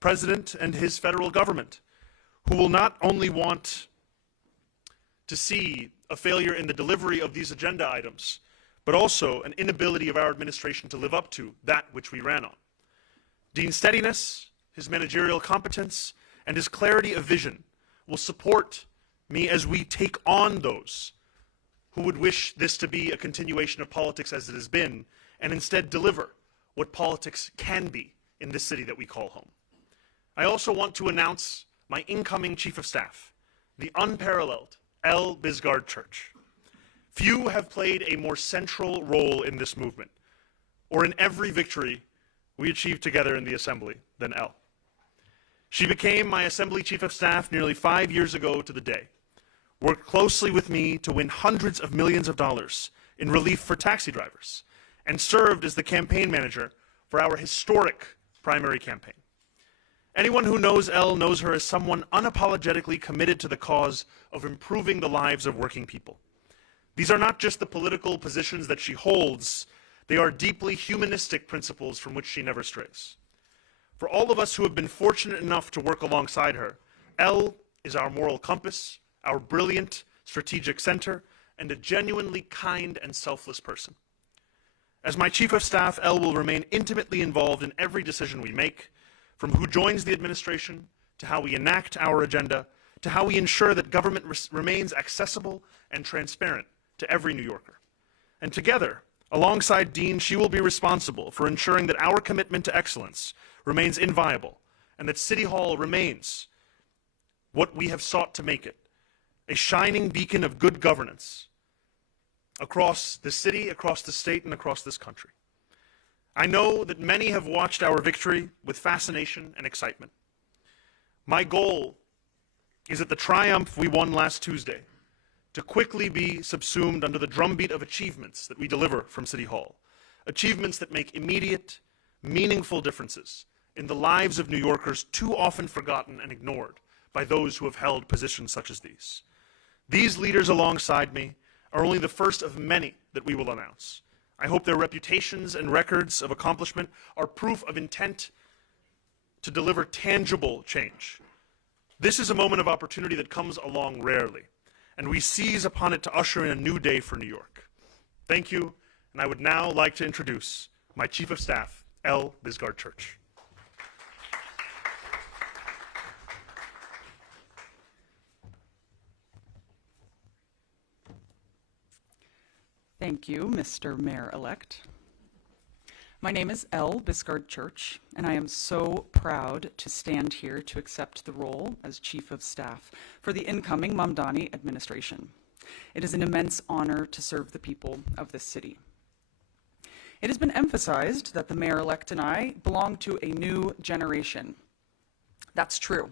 president and his federal government, who will not only want to see a failure in the delivery of these agenda items, but also an inability of our administration to live up to that which we ran on. Dean's steadiness, his managerial competence, and his clarity of vision will support me as we take on those who would wish this to be a continuation of politics as it has been, and instead deliver what politics can be in this city that we call home. I also want to announce my incoming Chief of Staff, the unparalleled L. Bisgard Church. Few have played a more central role in this movement, or in every victory we achieved together in the Assembly, than L. She became my Assembly Chief of Staff nearly 5 years ago to the day, worked closely with me to win hundreds of millions of dollars in relief for taxi drivers, and served as the campaign manager for our historic primary campaign. Anyone who knows Elle knows her as someone unapologetically committed to the cause of improving the lives of working people. These are not just the political positions that she holds, they are deeply humanistic principles from which she never strays. For all of us who have been fortunate enough to work alongside her, Elle is our moral compass, our brilliant strategic center, and a genuinely kind and selfless person. As my Chief of Staff, Elle will remain intimately involved in every decision we make, from who joins the administration, to how we enact our agenda, to how we ensure that government remains accessible and transparent to every New Yorker. And together, alongside Dean, she will be responsible for ensuring that our commitment to excellence remains inviolable, and that City Hall remains what we have sought to make it, a shining beacon of good governance across the city, across the state, and across this country. I know that many have watched our victory with fascination and excitement. My goal is that the triumph we won last Tuesday to quickly be subsumed under the drumbeat of achievements that we deliver from City Hall, achievements that make immediate, meaningful differences in the lives of New Yorkers too often forgotten and ignored by those who have held positions such as these. These leaders alongside me are only the first of many that we will announce. I hope their reputations and records of accomplishment are proof of intent to deliver tangible change. This is a moment of opportunity that comes along rarely, and we seize upon it to usher in a new day for New York. Thank you, and I would now like to introduce my Chief of Staff, L. Bisgard Church. Thank you, Mr. Mayor-elect. My name is L. Bisgard Church, and I am so proud to stand here to accept the role as Chief of Staff for the incoming Mamdani administration. It is an immense honor to serve the people of this city. It has been emphasized that the Mayor-elect and I belong to a new generation. That's true.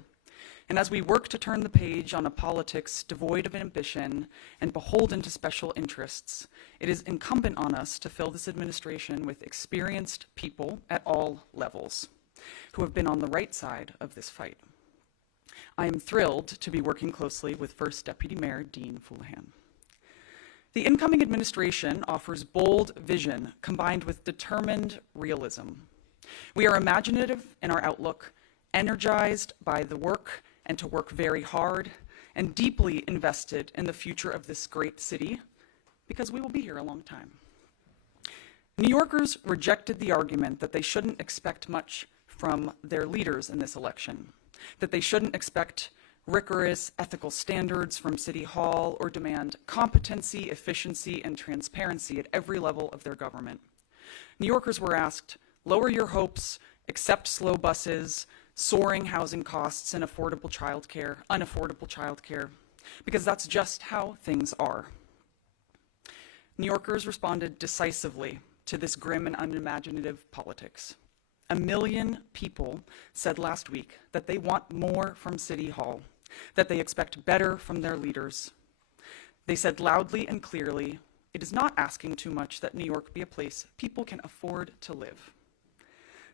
And as we work to turn the page on a politics devoid of ambition and beholden to special interests, it is incumbent on us to fill this administration with experienced people at all levels who have been on the right side of this fight. I am thrilled to be working closely with First Deputy Mayor Dean Fuleihan. The incoming administration offers bold vision combined with determined realism. We are imaginative in our outlook, energized by the work and to work very hard, and deeply invested in the future of this great city, because we will be here a long time. New Yorkers rejected the argument that they shouldn't expect much from their leaders in this election, that they shouldn't expect rigorous ethical standards from City Hall or demand competency, efficiency, and transparency at every level of their government. New Yorkers were asked, lower your hopes, accept slow buses, soaring housing costs, and unaffordable childcare, because that's just how things are. New Yorkers responded decisively to this grim and unimaginative politics. 1 million people said last week that they want more from City Hall, that they expect better from their leaders. They said loudly and clearly, it is not asking too much that New York be a place people can afford to live.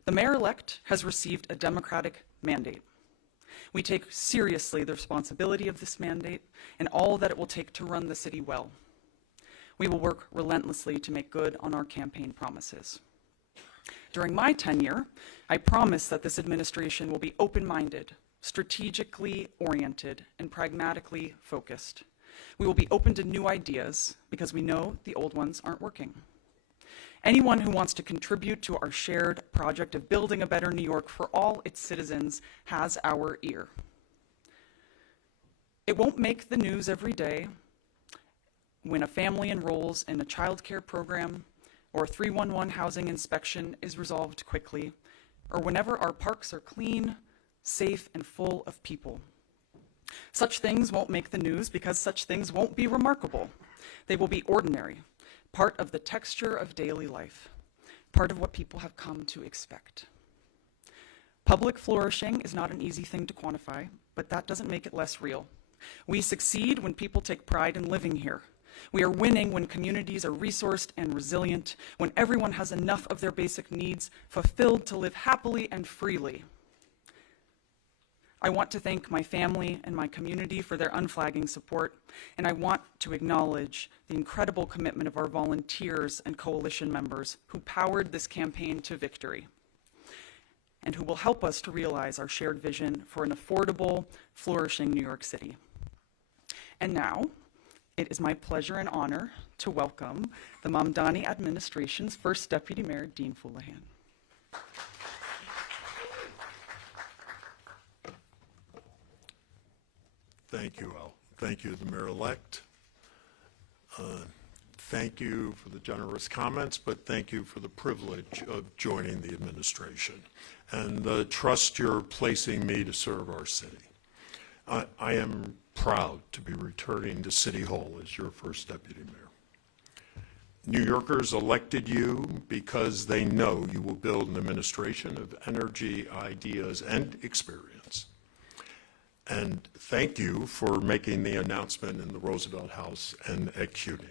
The mayor-elect has received a democratic mandate. We take seriously the responsibility of this mandate and all that it will take to run the city well. We will work relentlessly to make good on our campaign promises. During my tenure, I promise that this administration will be open-minded, strategically oriented, and pragmatically focused. We will be open to new ideas because we know the old ones aren't working. Anyone who wants to contribute to our shared project of building a better New York for all its citizens has our ear. It won't make the news every day when a family enrolls in a child care program, or 311 housing inspection is resolved quickly, or whenever our parks are clean, safe, and full of people. Such things won't make the news because such things won't be remarkable. They will be ordinary, part of the texture of daily life, part of what people have come to expect. Public flourishing is not an easy thing to quantify, but that doesn't make it less real. We succeed when people take pride in living here. We are winning when communities are resourced and resilient, when everyone has enough of their basic needs fulfilled to live happily and freely. I want to thank my family and my community for their unflagging support, and I want to acknowledge the incredible commitment of our volunteers and coalition members who powered this campaign to victory, and who will help us to realize our shared vision for an affordable, flourishing New York City. And now, it is my pleasure and honor to welcome the Mamdani administration's first Deputy Mayor, Dean Foulahan. Thank you, Al. Thank you, the mayor-elect. Thank you for the generous comments, but thank you for the privilege of joining the administration and the trust you're placing me to serve our city. I am proud to be returning to City Hall as your first deputy mayor. New Yorkers elected you because they know you will build an administration of energy, ideas, and experience. And thank you for making the announcement in the Roosevelt House and at CUNY.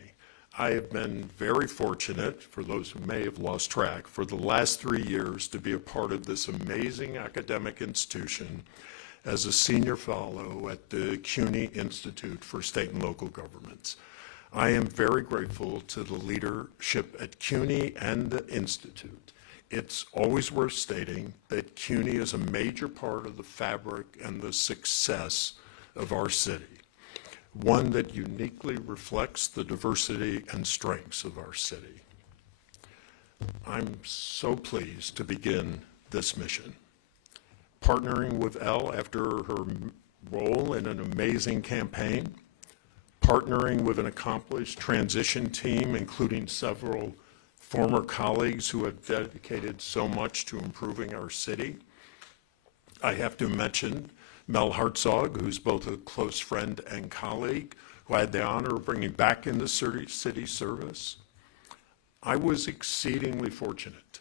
I have been very fortunate, for those who may have lost track, for the last 3 years to be a part of this amazing academic institution as a senior fellow at the CUNY Institute for State and Local Governments. I am very grateful to the leadership at CUNY and the Institute. It's always worth stating that CUNY is a major part of the fabric and the success of our city, one that uniquely reflects the diversity and strengths of our city. I'm so pleased to begin this mission, partnering with Elle after her role in an amazing campaign, partnering with an accomplished transition team, including several former colleagues who have dedicated so much to improving our city. I have to mention Mel Hartzog, who's both a close friend and colleague, who I had the honor of bringing back into city service. I was exceedingly fortunate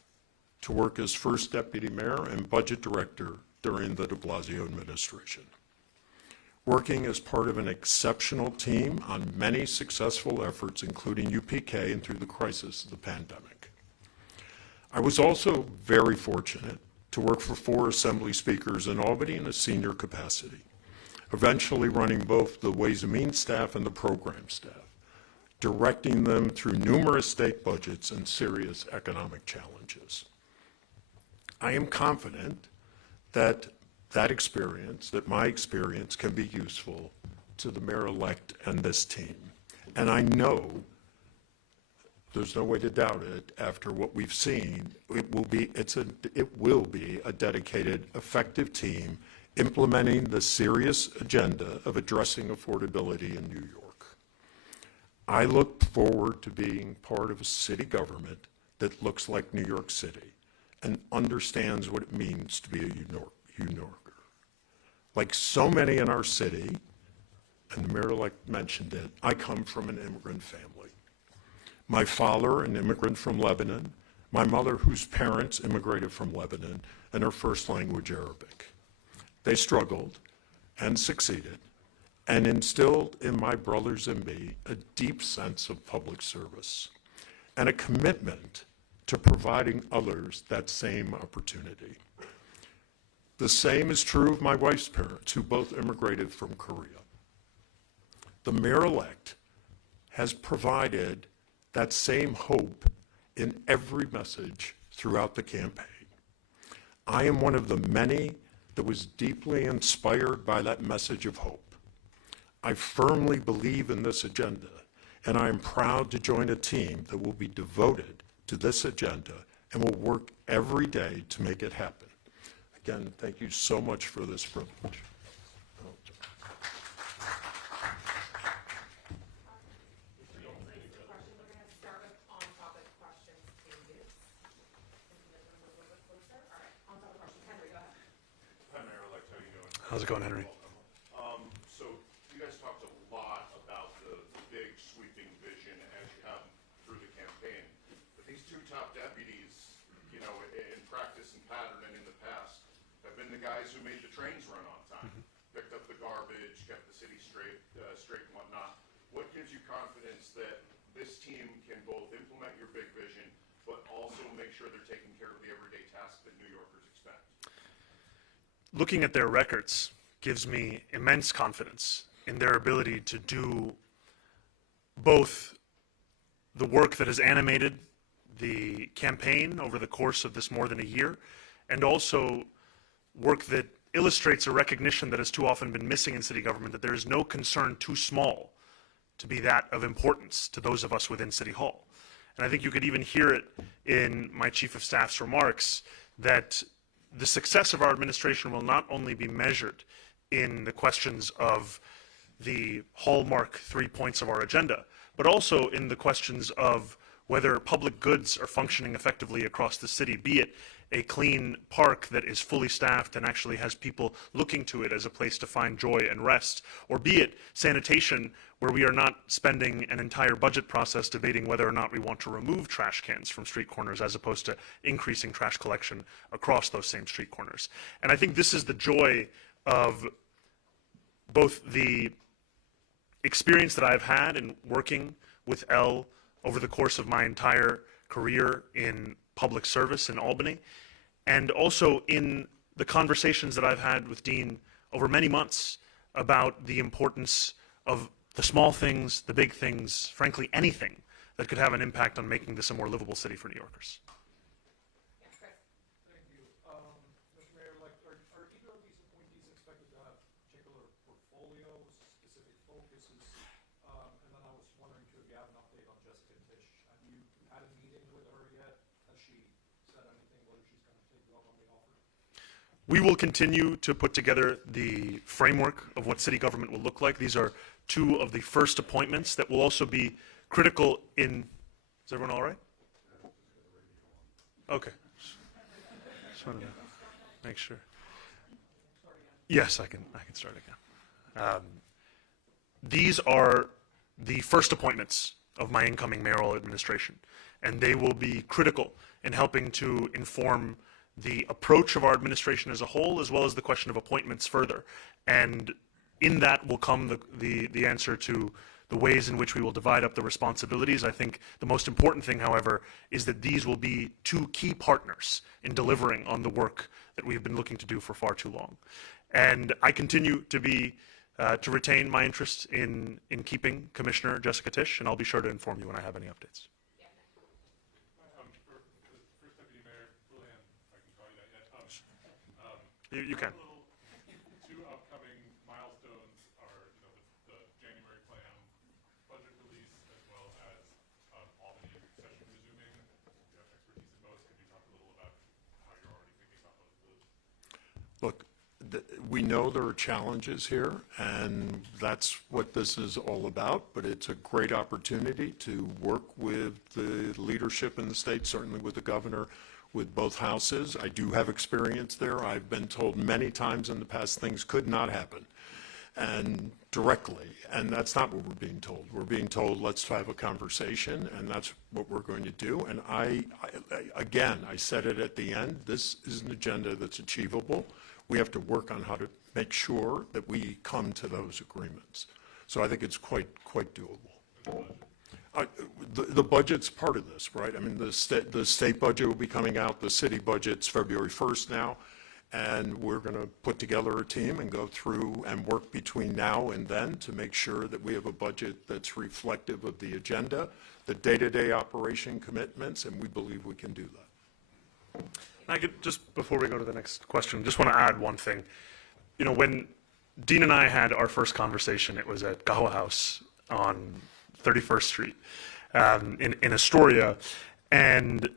to work as first deputy mayor and budget director during the de Blasio administration, working as part of an exceptional team on many successful efforts, including UPK and through the crisis of the pandemic. I was also very fortunate to work for 4 assembly speakers in Albany in a senior capacity, eventually running both the Ways and Means staff and the program staff, directing them through numerous state budgets and serious economic challenges. I am confident that my experience can be useful to the mayor-elect and this team. And I know, there's no way to doubt it, after what we've seen, it will be a dedicated, effective team implementing the serious agenda of addressing affordability in New York. I look forward to being part of a city government that looks like New York City and understands what it means to be a New Yorker. Like so many in our city, and the mayor-elect mentioned it, I come from an immigrant family. My father, an immigrant from Lebanon, my mother, whose parents immigrated from Lebanon, and her first language Arabic. They struggled and succeeded and instilled in my brothers and me a deep sense of public service and a commitment to providing others that same opportunity. The same is true of my wife's parents, who both immigrated from Korea. The mayor-elect has provided that same hope in every message throughout the campaign. I am one of the many that was deeply inspired by that message of hope. I firmly believe in this agenda, and I am proud to join a team that will be devoted to this agenda and will work every day to make it happen. Again, thank you so much for this privilege. How's it going, Henry? So you guys talked a lot about the big sweeping vision as you have through the campaign. But these two top deputies, you know, in practice and pattern and in the past, have been the guys who made the trains run on time, picked up the garbage, kept the city straight and whatnot. What gives you confidence that this team can both implement your big vision, but also make sure they're taking care of the everyday tasks that New Yorkers expect? Looking at their records gives me immense confidence in their ability to do both the work that has animated the campaign over the course of this more than a year, and also work that illustrates a recognition that has too often been missing in city government, that there is no concern too small to be that of importance to those of us within City Hall. And I think you could even hear it in my Chief of Staff's remarks that the success of our administration will not only be measured in the questions of the hallmark 3 points of our agenda, but also in the questions of whether public goods are functioning effectively across the city, be it a clean park that is fully staffed and actually has people looking to it as a place to find joy and rest, or be it sanitation where we are not spending an entire budget process debating whether or not we want to remove trash cans from street corners as opposed to increasing trash collection across those same street corners. And I think this is the joy of both the experience that I've had in working with Elle over the course of my entire career in public service in Albany, and also in the conversations that I've had with Dean over many months about the importance of the small things, the big things, frankly, anything that could have an impact on making this a more livable city for New Yorkers. Thank you. Mr. Mayor, are either of these appointees expected to have particular portfolios, specific focuses? And then I was wondering too, if you have an update on Jessica Tisch. Have you had a meeting with her yet? Has she said anything, whether she's going to take you up on the offer? We will continue to put together the framework of what city government will look like. These are two of the first appointments that will also be critical in, is everyone all right? Okay. Just wanted to make sure. Yes, I can start again. These are the first appointments of my incoming mayoral administration, and they will be critical in helping to inform the approach of our administration as a whole, as well as the question of appointments further. And in that will come the answer to the ways in which we will divide up the responsibilities. I think the most important thing, however, is that these will be two key partners in delivering on the work that we've been looking to do for far too long. And I continue to be to retain my interest in keeping Commissioner Jessica Tisch, and I'll be sure to inform you when I have any updates. First Deputy Mayor, Julian, if I can call you that yet. You can. Two upcoming milestones are, the January plan budget release, as well as Albany session resuming. You have expertise in both. Could you talk a little about how you're already thinking about both of those? Look, we know there are challenges here, and that's what this is all about, but it's a great opportunity to work with the leadership in the state, certainly with the governor, with both houses. I do have experience there. I've been told many times in the past things could not happen, and directly, and that's not what we're being told. We're being told, let's have a conversation, and that's what we're going to do. And again, I said it at the end, this is an agenda that's achievable. We have to work on how to make sure that we come to those agreements. So I think it's quite doable. The budget's part of this, right? I mean, the state budget will be coming out. The city budget's February 1st now. And we're going to put together a team and go through and work between now and then to make sure that we have a budget that's reflective of the agenda, the day-to-day operation commitments, and we believe we can do that. I could, just before we go to the next question, just want to add one thing. You know, when Dean and I had our first conversation, it was at Gawa House on 31st Street in Astoria. And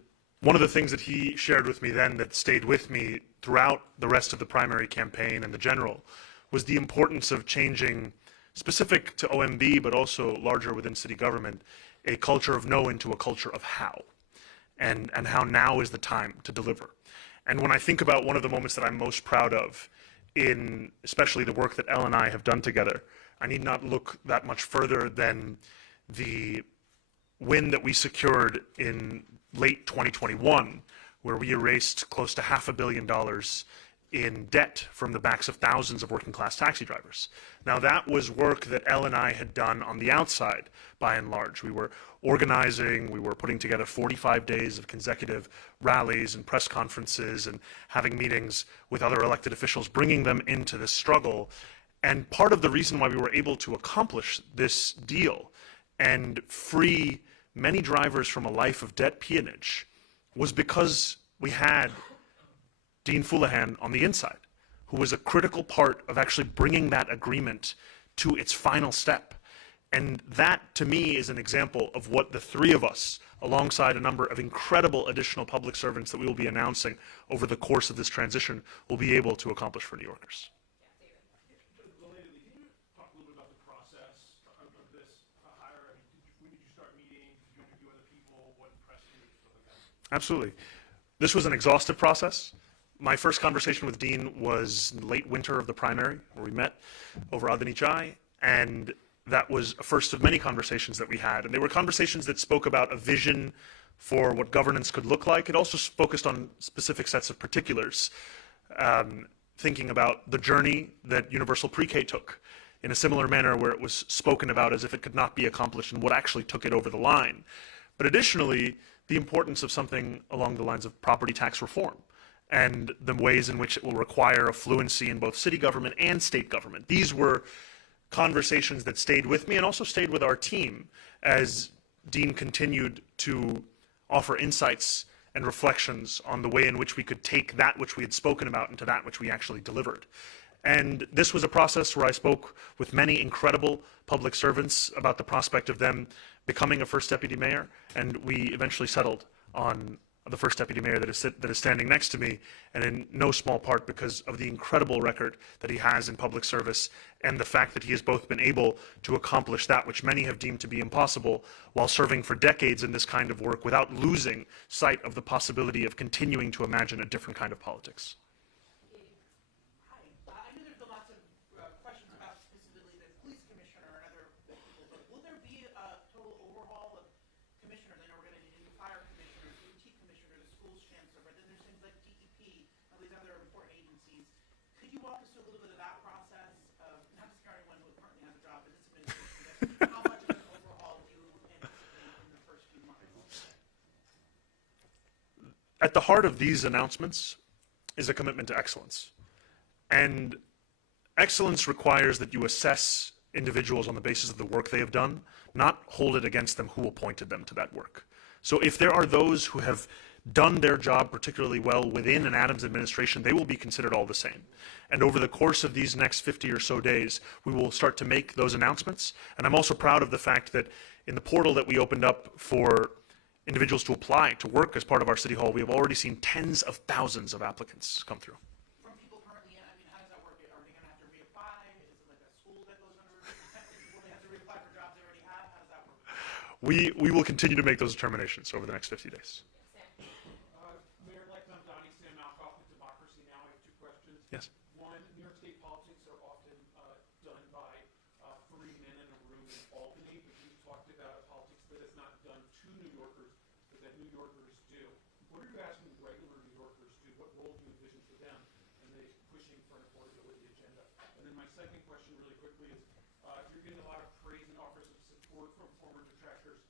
one of the things that he shared with me then that stayed with me throughout the rest of the primary campaign and the general was the importance of changing, specific to OMB, but also larger within city government, a culture of no into a culture of how. And how now is the time to deliver. And when I think about one of the moments that I'm most proud of in especially the work that Elle and I have done together, I need not look that much further than the win that we secured in late 2021, where we erased close to $500 million in debt from the backs of thousands of working class taxi drivers. Now that was work that Elle and I had done on the outside, by and large. We were organizing, we were putting together 45 days of consecutive rallies and press conferences and having meetings with other elected officials, bringing them into this struggle. And part of the reason why we were able to accomplish this deal and free many drivers from a life of debt peonage was because we had Dean Fullahan on the inside, who was a critical part of actually bringing that agreement to its final step. And that, to me, is an example of what the three of us, alongside a number of incredible additional public servants that we will be announcing over the course of this transition, will be able to accomplish for New Yorkers. Belatedly, can you talk a little bit about the process of this hire? I mean, when did you start meeting? Did you interview other people? What impressed you? Stuff like that. Absolutely. This was an exhaustive process. My first conversation with Dean was late winter of the primary, where we met over Adani Chai, and that was a first of many conversations that we had. And they were conversations that spoke about a vision for what governance could look like. It also focused on specific sets of particulars, thinking about the journey that universal pre-K took in a similar manner, where it was spoken about as if it could not be accomplished and what actually took it over the line. But additionally, the importance of something along the lines of property tax reform and the ways in which it will require a fluency in both city government and state government. These were conversations that stayed with me and also stayed with our team as Dean continued to offer insights and reflections on the way in which we could take that which we had spoken about into that which we actually delivered. And this was a process where I spoke with many incredible public servants about the prospect of them becoming a first deputy mayor, and we eventually settled on the first deputy mayor that is standing next to me, and in no small part because of the incredible record that he has in public service and the fact that he has both been able to accomplish that which many have deemed to be impossible while serving for decades in this kind of work without losing sight of the possibility of continuing to imagine a different kind of politics. Hi. I know there's been lots of questions about specifically the police commissioner and other people, but will there be a total overhaul of commissioners? I know we're going to need a new fire commissioner, DOT commissioner, the schools chancellor, but then there's things like DEP and all these other important agencies. Could you walk us through a little bit of that process of not necessarily anyone who currently has a job, but this administration, but how much of an overhaul do you anticipate in the first few months? At the heart of these announcements is a commitment to excellence. And excellence requires that you assess individuals on the basis of the work they have done, not hold it against them who appointed them to that work. So if there are those who have done their job particularly well within an Adams administration, they will be considered all the same. And over the course of these next 50 or so days, we will start to make those announcements. And I'm also proud of the fact that in the portal that we opened up for individuals to apply to work as part of our city hall, we have already seen tens of thousands of applicants come through. From people currently in, I mean, how does that work? Are they going to have to reapply? Is it like a school that goes under? Will they have to reapply for jobs they already have? How does that work? We will continue to make those determinations over the next 50 days. Mayor-elect Mamdani, Sam Malkoff with Democracy Now! I have two questions. Yes. One, New York State politics are often done by three men in a room in Albany, but you talked about a politics that is not done to New Yorkers, but that New Yorkers do. What are you asking regular New Yorkers to do? What role do you envision for them in the pushing for an affordability agenda? And then my second question really quickly is, you're getting a lot of praise and offers of support from former detractors,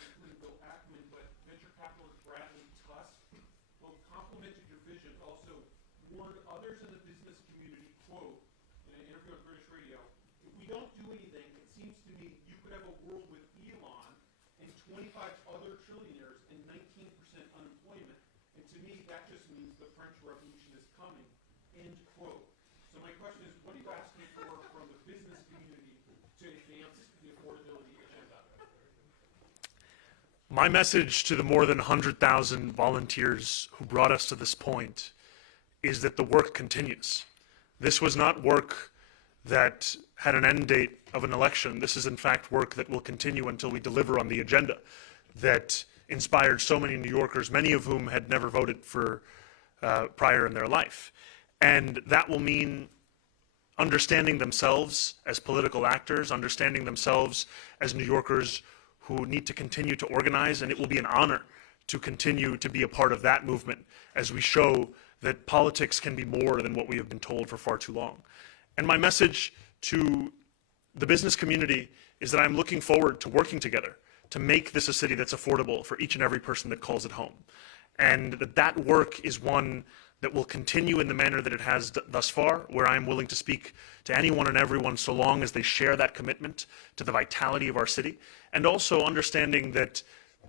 including Bill Ackman, but venture capitalist Bradley Tusk both complimented your vision, also warned others in the business community, quote, in an interview on British radio, if we don't do anything, it seems to me you could have a world with Elon and 25 other trillionaires and 19% unemployment. And to me, that just means the French Revolution is coming, end quote. So my question is, what are you asking for from the business community to advance the affordability agenda? My message to the more than 100,000 volunteers who brought us to this point is that the work continues. This was not work that had an end date of an election. This is in fact work that will continue until we deliver on the agenda that inspired so many New Yorkers, many of whom had never voted for prior in their life. And that will mean understanding themselves as political actors, understanding themselves as New Yorkers who need to continue to organize, and it will be an honor to continue to be a part of that movement as we show that politics can be more than what we have been told for far too long. And my message to the business community is that I'm looking forward to working together to make this a city that's affordable for each and every person that calls it home. And that work is one that will continue in the manner that it has thus far, where I am willing to speak to anyone and everyone so long as they share that commitment to the vitality of our city, and also understanding that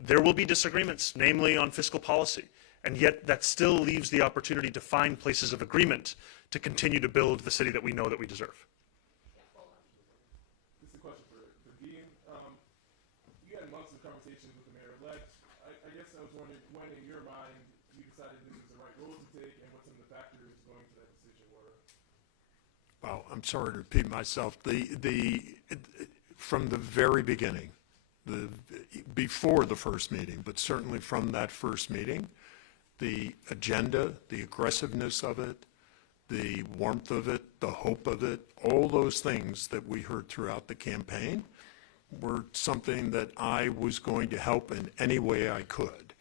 there will be disagreements, namely on fiscal policy, and yet that still leaves the opportunity to find places of agreement to continue to build the city that we know that we deserve. This is a question for Dean. You had months of conversations with the mayor-elect. I guess I was wondering when, in your mind, you decided this was the right role to take, and what some of the factors going to that decision were. Well, I'm sorry to repeat myself. From the very beginning, before the first meeting, but certainly from that first meeting, the agenda, the aggressiveness of it, the warmth of it, the hope of it, all those things that we heard throughout the campaign were something that I was going to help in any way I could.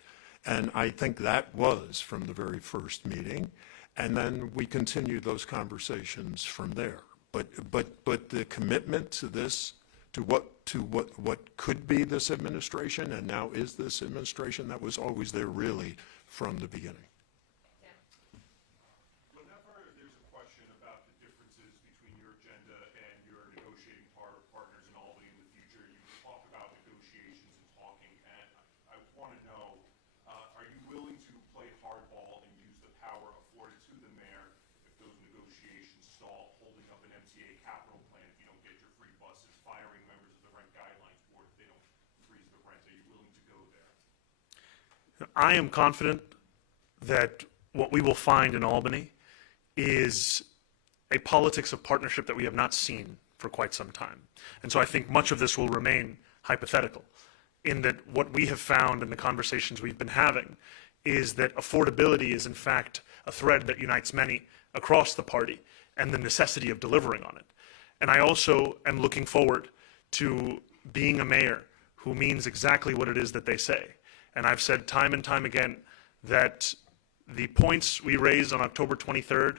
And I think that was from the very first meeting. And then we continued those conversations from there. But the commitment to this, to what could be this administration and now is this administration, that was always there really from the beginning. Whenever there's a question about the differences between your agenda and your negotiating partners in Albany in the future, you talk about negotiations and talking, and I want to know, are you willing to play hardball and use the power afforded to the mayor if those negotiations stall, holding up an MTA capital plan if you don't get your free buses, firing members of the rent guidelines board if they don't freeze the rent? Are you willing to go there? I am confident that what we will find in Albany is a politics of partnership that we have not seen for quite some time. And so I think much of this will remain hypothetical, in that what we have found in the conversations we've been having is that affordability is in fact a thread that unites many across the party and the necessity of delivering on it. And I also am looking forward to being a mayor who means exactly what it is that they say. And I've said time and time again that the points we raised on October 23rd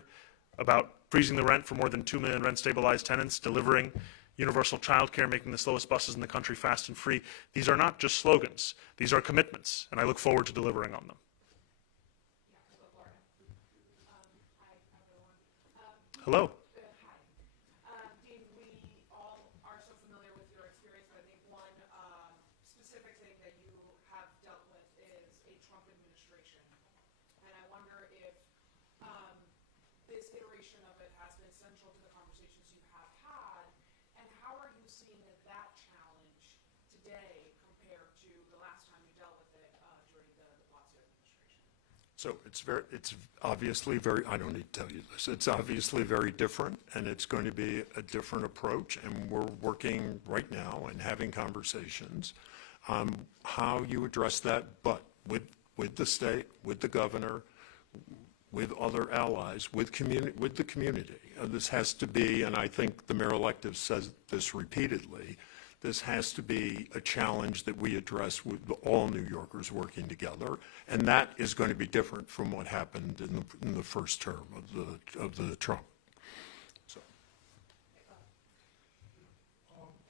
about freezing the rent for more than 2 million rent-stabilized tenants, delivering universal childcare, making the slowest buses in the country fast and free, these are not just slogans. These are commitments, and I look forward to delivering on them. Hello. Dean, we all are so familiar with your experience, but I think one specific thing that you have dealt with is a Trump administration. And I wonder if this iteration of it has been central to the conversations you have had, and how are you seeing that challenge today compared to the last time you dealt with it during the Blasio administration? So it's obviously very, I don't need to tell you this, it's obviously very different, and it's going to be a different approach, and we're working right now and having conversations on how you address that, but with the state, with the governor, with other allies, with the community. This has to be, and I think the mayor-elect says this repeatedly, this has to be a challenge that we address with all New Yorkers working together, and that is going to be different from what happened in the first term of the Trump. So.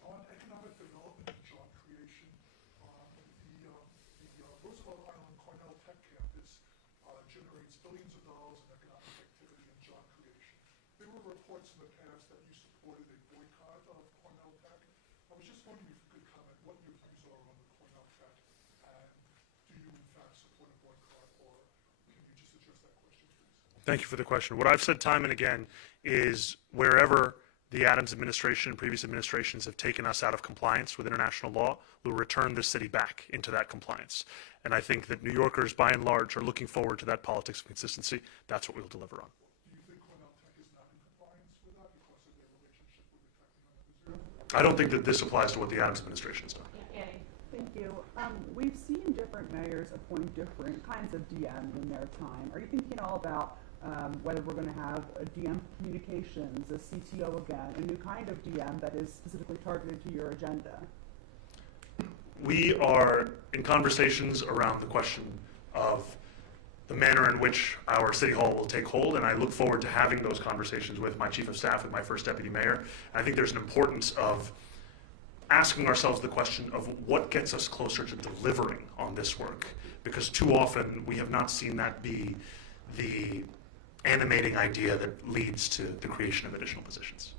On economic development and job creation, the Roosevelt Island Cornell Tech campus generates billions of dollars in economic activity and job creation. There were reports in the past that you supported a boycott of Cornell Tech. I was just wondering if you could comment what your views are on the Cornell Tech, and do you in fact support a boycott, or can you just address Thank you for the question. What I've said time and again is wherever the Adams administration and previous administrations have taken us out of compliance with international law, we'll return the city back into that compliance. And I think that New Yorkers, by and large, are looking forward to that politics of consistency. That's what we'll deliver on. Do you think Cornell Tech is not in compliance with that because of their relationship with the Tech University? I don't think that this applies to what the Adams administration has done. Thank you. We've seen different mayors appoint different kinds of DMs in their time. Are you thinking all about whether we're going to have a DM communications, a CTO again, a new kind of DM that is specifically targeted to your agenda? We are in conversations around the question of the manner in which our city hall will take hold, and I look forward to having those conversations with my chief of staff, with my first deputy mayor. I think there's an importance of asking ourselves the question of what gets us closer to delivering on this work, because too often we have not seen that be the animating idea that leads to the creation of additional positions.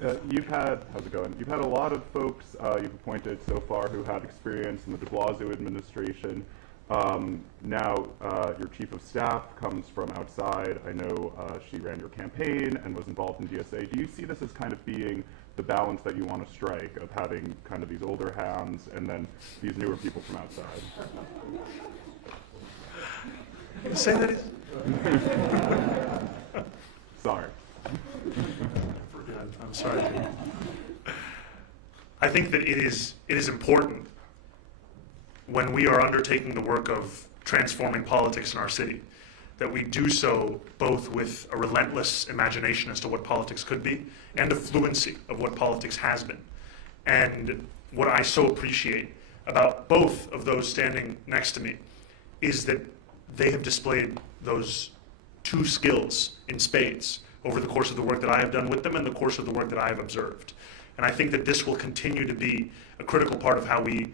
How's it going? You've had a lot of folks you've appointed so far who had experience in the de Blasio administration. Now your chief of staff comes from outside. I know she ran your campaign and was involved in DSA. Do you see this as kind of being the balance that you want to strike of having kind of these older hands and then these newer people from outside? Say that Sorry. I'm sorry. I think that it is important when we are undertaking the work of transforming politics in our city that we do so both with a relentless imagination as to what politics could be and a fluency of what politics has been. And what I so appreciate about both of those standing next to me is that they have displayed those two skills in spades over the course of the work that I have done with them and the course of the work that I have observed. And I think that this will continue to be a critical part of how we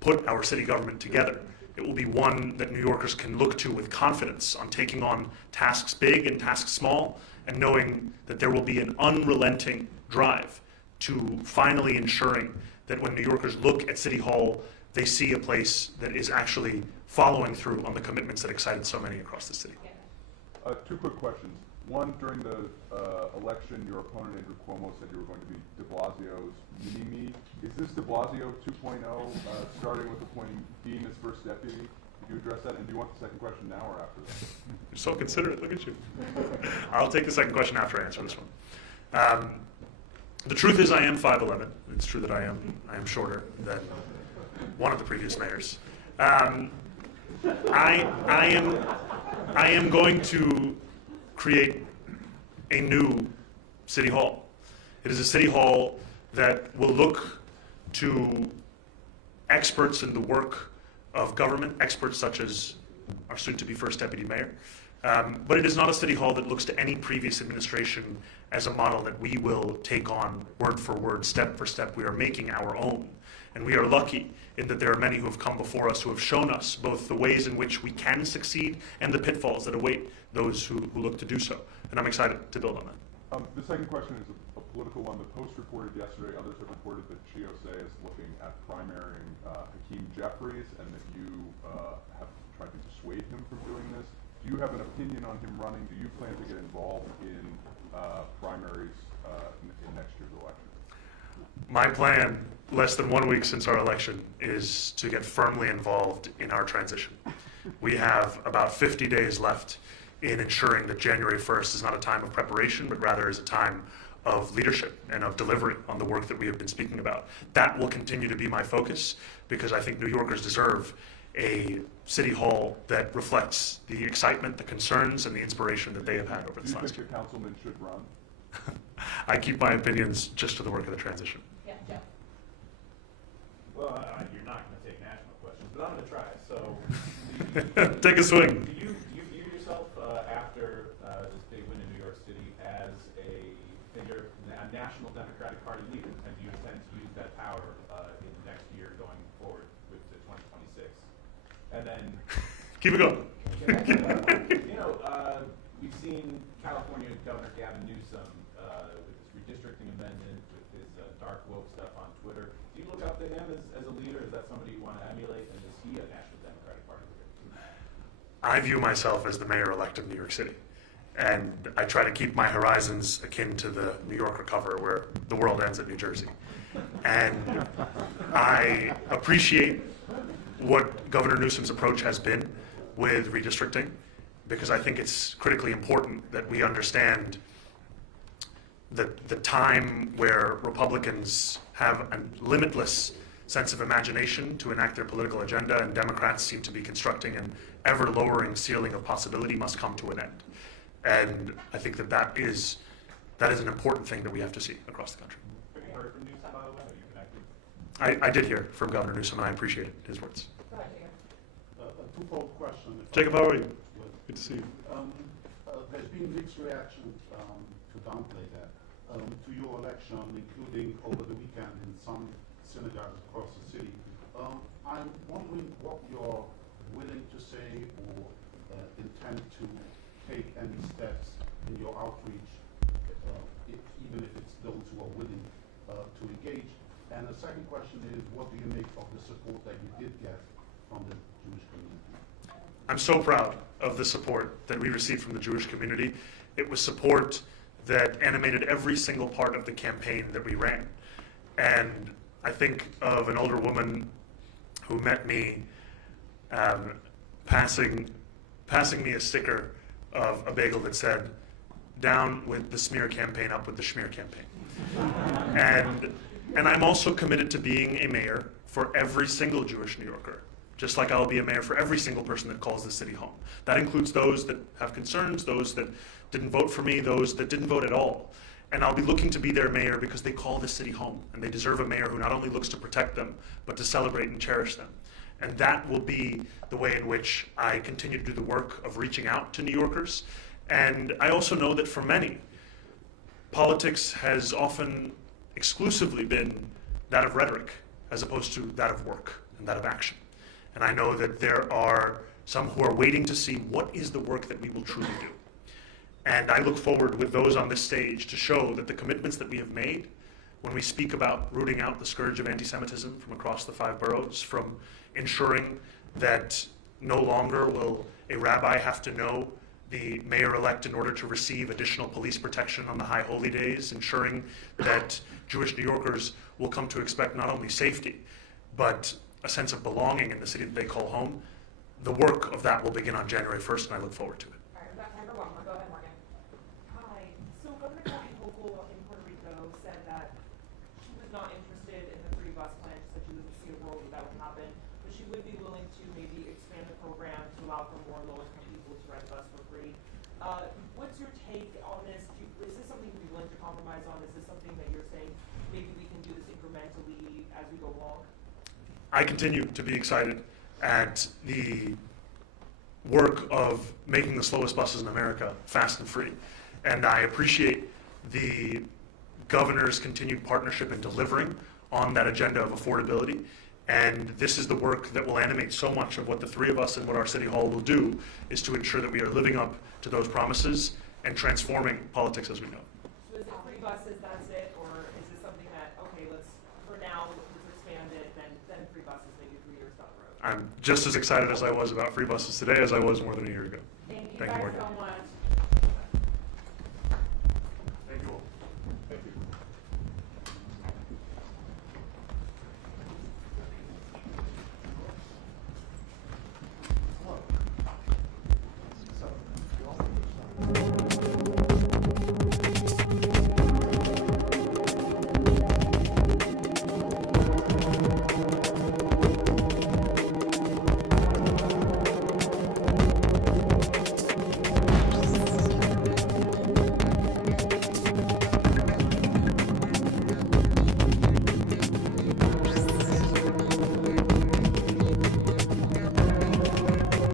put our city government together. It will be one that New Yorkers can look to with confidence on taking on tasks big and tasks small, and knowing that there will be an unrelenting drive to finally ensuring that when New Yorkers look at City Hall, they see a place that is actually following through on the commitments that excited so many across the city. Two quick questions. One, during the election, your opponent, Andrew Cuomo, said you were going to be de Blasio's mini-me. Is this de Blasio 2.0, starting with appointing Dean as first deputy? Could you address that? And do you want the second question now or after that? You're so considerate. Look at you. I'll take the second question after I answer this one. The truth is I am 5'11". It's true that I am shorter than one of the previous mayors. I am going to create a new city hall. It is a city hall that will look to experts in the work of government, experts such as our soon-to-be first deputy mayor. But it is not a city hall that looks to any previous administration as a model that we will take on word for word, step for step. We are making our own. And we are lucky in that there are many who have come before us who have shown us both the ways in which we can succeed and the pitfalls that await those who look to do so. And I'm excited to build on that. The second question is a political one. The Post reported yesterday, others have reported that GOSA is looking at primarying Hakeem Jeffries and that you have tried to dissuade him from doing this. Do you have an opinion on him running? Do you plan to get involved in primaries in next year's election? My plan, less than 1 week since our election, is to get firmly involved in our transition. We have about 50 days left in ensuring that January 1st is not a time of preparation, but rather is a time of leadership and of delivery on the work that we have been speaking about. That will continue to be my focus because I think New Yorkers deserve a city hall that reflects the excitement, the concerns, and the inspiration that they have had over this last year. Do you think your councilman should run? I keep my opinions just to the work of the transition. Yeah, Jeff. Well, you're not going to take national questions, but I'm going to try. So, Take a swing. do you view yourself after this big win in New York City as a figure, a national Democratic Party leader, and do you intend to use that power in the next year going forward with to 2026? And then, Keep it going. we've seen California Governor Gavin Newsom with this redistricting amendment, with his dark woke stuff on Twitter. Do you look up to him as a leader? Is that somebody you want to emulate? And is he a national Democratic Party leader? I view myself as the mayor-elect of New York City. And I try to keep my horizons akin to the New York recover, where the world ends at New Jersey. And I appreciate what Governor Newsom's approach has been with redistricting, because I think it's critically important that we understand that the time where Republicans have a limitless sense of imagination to enact their political agenda and Democrats seem to be constructing an ever-lowering ceiling of possibility must come to an end. And I think that is an important thing that we have to see across the country. Have you heard from Newsom, by the way? Are you connected? I did hear from Governor Newsom, and I appreciated his words. A twofold question. Jacob, how are you? Good to see you. There's been mixed reactions, to downplay that, to your election, including over the weekend in some synagogues across the city. I'm wondering what you're willing to say or intend to take any steps in your outreach, even if it's those who are willing to engage. And the second question is, what do you make of the support that you did get from the Jewish community? I'm so proud of the support that we received from the Jewish community. It was support that animated every single part of the campaign that we ran. And I think of an older woman who met me passing me a sticker of a bagel that said, "Down with the smear campaign, up with the schmear campaign." And I'm also committed to being a mayor for every single Jewish New Yorker, just like I'll be a mayor for every single person that calls the city home. That includes those that have concerns, those that didn't vote for me, those that didn't vote at all. And I'll be looking to be their mayor because they call the city home, and they deserve a mayor who not only looks to protect them, but to celebrate and cherish them. And that will be the way in which I continue to do the work of reaching out to New Yorkers. And I also know that for many, politics has often exclusively been that of rhetoric, as opposed to that of work and that of action. And I know that there are some who are waiting to see what is the work that we will truly do. And I look forward with those on this stage to show that the commitments that we have made when we speak about rooting out the scourge of anti-Semitism from across the 5 boroughs, from ensuring that no longer will a rabbi have to know the mayor-elect in order to receive additional police protection on the high holy days, ensuring that Jewish New Yorkers will come to expect not only safety, but a sense of belonging in the city that they call home. The work of that will begin on January 1st, and I look forward to it. All right, we've got time for one more. Go ahead, Morgan. Hi. So Governor Kathy Hochul in Puerto Rico said that she was not interested in the free bus plan. She said she doesn't see a world where that would happen, but she would be willing to maybe expand the program to allow for more low-income people to ride bus for free. What's your take on this? Is this something you'd be willing to compromise on? Is this something that you're saying maybe we can do this incrementally as we go along? I continue to be excited at the work of making the slowest buses in America fast and free. And I appreciate the governor's continued partnership in delivering on that agenda of affordability. And this is the work that will animate so much of what the 3 of us and what our city hall will do, is to ensure that we are living up to those promises and transforming politics as we know. So is it free buses, that's it, or is this something that, okay, for now, let's expand it, then free buses maybe 3 years down the road? I'm just as excited as I was about free buses today as I was more than a year ago. Thank you Thank you, guys Morgan. so much.